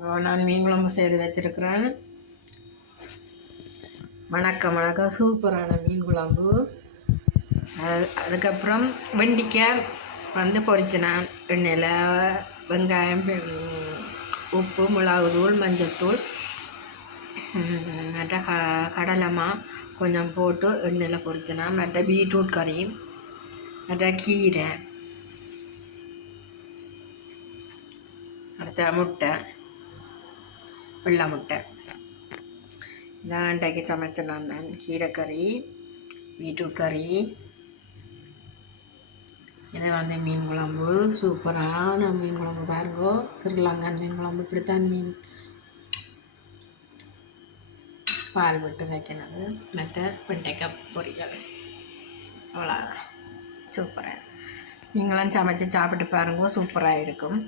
நான் மீன் குழம்பு செய்து வச்சிருக்கிறேன். வணக்கம் சூப்பரான மீன் குழம்பு. அதுக்கப்புறம் வெண்டிக்காய் பொரிச்சினேன் எண்ணெயில். வெங்காயம், உப்பு, மிளகுத்தூள், மஞ்சள்தூள், மற்ற கடலைமா கொஞ்சம் போட்டு எண்ணெயில் பொரிச்சினேன். மற்ற பீட்ரூட் கறி, மற்ற கீரை, அடுத்த முட்டை, வெள்ளை முட்டை. இதான் இன்றைக்கு சமைச்சேன். நான் கீரைக்கறி, பீட்ரூட் கறி. இது மீன் குழம்பு, சூப்பரான மீன் குழம்பு. பாருங்கோ, ஸ்ரீலங்கன் மீன் குழம்பு. இப்படித்தான் மீன் பால் விட்டு வைக்கினது. மற்ற வெண்டைக்காய் பொரியல். அவ்வளோ சூப்பராக. நீங்களும் சமைச்சு சாப்பிட்டு பாருங்க, சூப்பராக இருக்கும்.